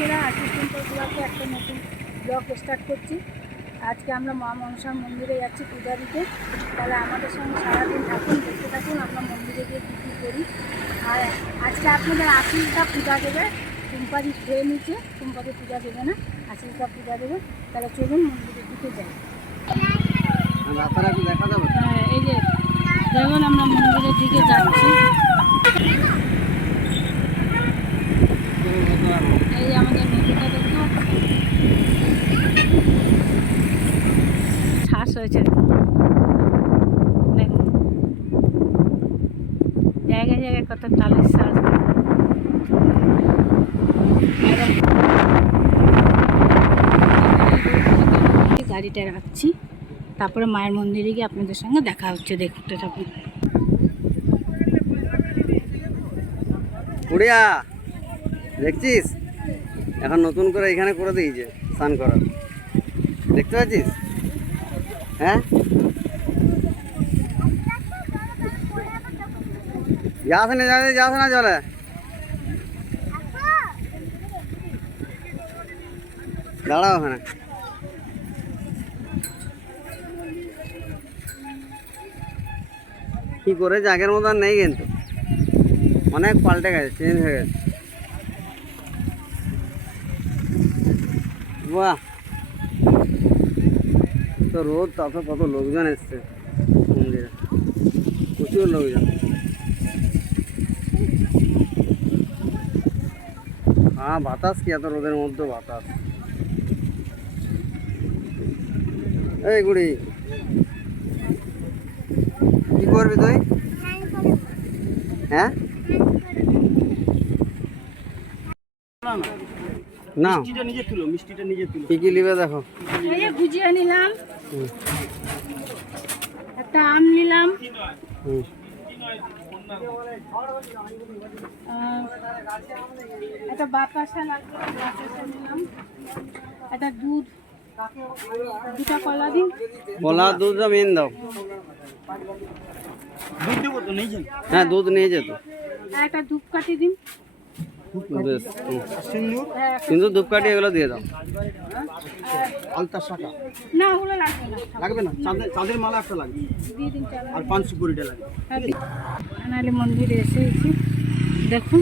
বন্ধুরা, আশিস টেম্পল ব্লগে একটা নতুন ব্লগ স্টার্ট করছি। আজকে আমরা মা মনসার মন্দিরে যাচ্ছি পূজা দিতে। তাহলে আমাদের সঙ্গে সারাদিন থাকুন, দেখতে থাকুন আমরা মন্দিরে গিয়ে কী কী করি। আর আজকে আপনাদের আশিসদা পূজা দেবে। টুম্পাদি খেয়ে নিচ্ছে, টুম্পাদি পূজা দেবে না, আশিসদা পূজা দেবে। তাহলে চলুন মন্দিরের দিকে যাই। হ্যাঁ, এই যে দেখুন আমরা মন্দিরের দিকে যাচ্ছি। এই যে আমাদের নদীটা দেখতে শ্বাস হয়েছে, দেখুন জায়গায় জায়গায় কত টালের শ্বাস। গাড়িটা রাখছি, তারপরে মায়ের মন্দিরে গিয়ে আপনাদের সঙ্গে দেখা হচ্ছে, দেখতে থাকুন। উড়িয়া দেখছিস, এখন নতুন করে এখানে করে দিয়েছে স্নান করার, দেখতে পাচ্ছিস? হ্যাঁ, যাস না জলে। দাঁড়াও ওখানে। কি করে আগের মতো আর নেই, কিন্তু অনেক পাল্টে গেছে, চেঞ্জ হয়ে গেছে। বাহ, তো রোদ, তারপর কত লোকজন এসছে মন্দিরে, প্রচুর লোকজন। হ্যাঁ, বাতাস কি এত রোদের মধ্যে বাতাস। এই গুড়ি, কি করবি তুই? হ্যাঁ না, মিষ্টিটা নিজে তুলো, মিষ্টিটা নিজে তুলো। কি কি নিবে দেখো। এই যে গুজিয়া নিলাম, একটা আম নিলাম, একটা বাতাসা লাগবে, বাতাসা নিলাম, একটা দুধ, দুটা কলা দিন। কলা দুধটা মেন দাও। দুধ দেবো তো, নিয়ে যান। হ্যাঁ, দুধ নিয়ে যেত। আর একটা ধূপকাঠি দিন। বেশ, সিন্দুর, সিন্দুর ধূপকাঠি এগুলো দিয়ে দাও। আলতা শাখা না, ওগুলো লাগবে না, লাগবে না। চাঁদের মালা একটা লাগবে, দিয়ে দিন। আর 5 সুপুরিটা লাগবে। নাহলে মন্দিরে এসেছি, দেখুন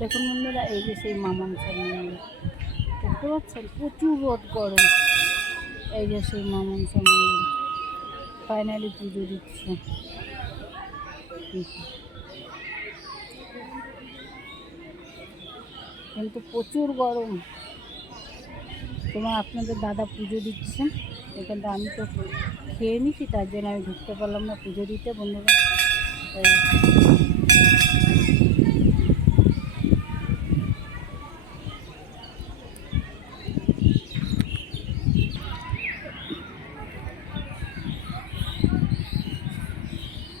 দেখুন বন্ধুরা, এই যে সেই মা মনসার মন্দির দেখতে পাচ্ছেন, প্রচুর রোদ গরম। এই যে সেই মা মনসার মন্দির ফাইনালি পুজো দিচ্ছে। কিন্তু প্রচুর গরম। তোমার আপনাদের দাদা পুজো দিচ্ছে এখানটা, আমি তো খেয়ে নিচ্ছি, তার জন্য আমি ঢুকতে পারলাম না পুজো দিতে বন্ধুরা।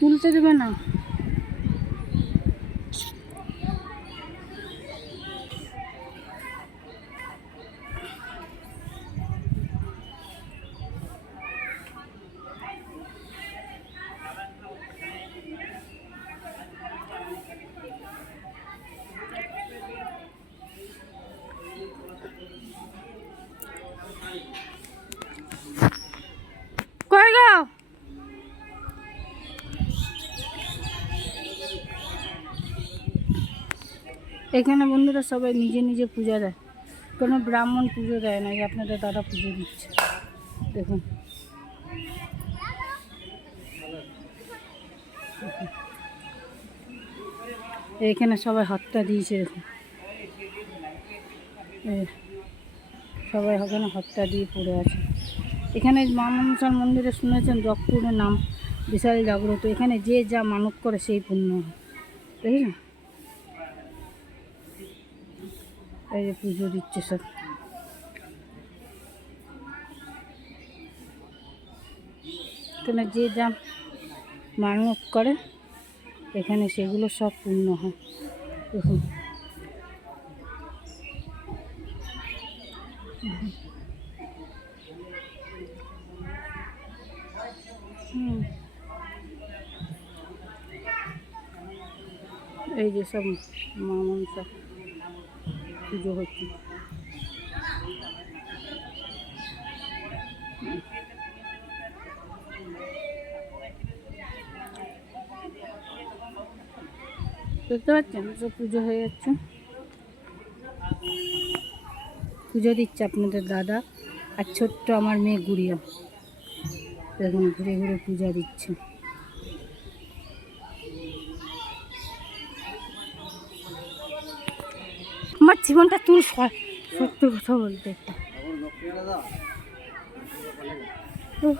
তুলতে দেবে না। কই গো? এখানে বন্ধুরা সবাই নিজে নিজে পূজা দেয়, কোনো ব্রাহ্মণ পুজো দেয় না। আপনাদের দাদা পুজো দিচ্ছে, দেখুন। এখানে সবাই হাতটা দিয়েছে, দেখুন সবাই ওখানে হাতটা দিয়ে পড়ে আছে। এখানে মা মনসার মন্দিরে শুনেছেন জগপুরের নাম বিশাল জাগ্রত, এখানে যে যা মানত করে সেই পুণ্য হয়, বুঝলেন? এই যে পুজো দিচ্ছে সব। এখানে যে যা মানত করে এখানে সেগুলো সব পূর্ণ হয়, দেখুন। এই যে সব মা মনসা পুজো হচ্ছে। দেখতে পাচ্ছেন সব পুজো হয়ে যাচ্ছে, পুজো দিচ্ছে আপনাদের দাদা আর ছোট্ট আমার মেয়ে গুড়িয়া। দেখুন ঘুরে ঘুরে পূজা দিচ্ছে। আমার জীবনটা তুই সত্যি কথা বলতে উফ,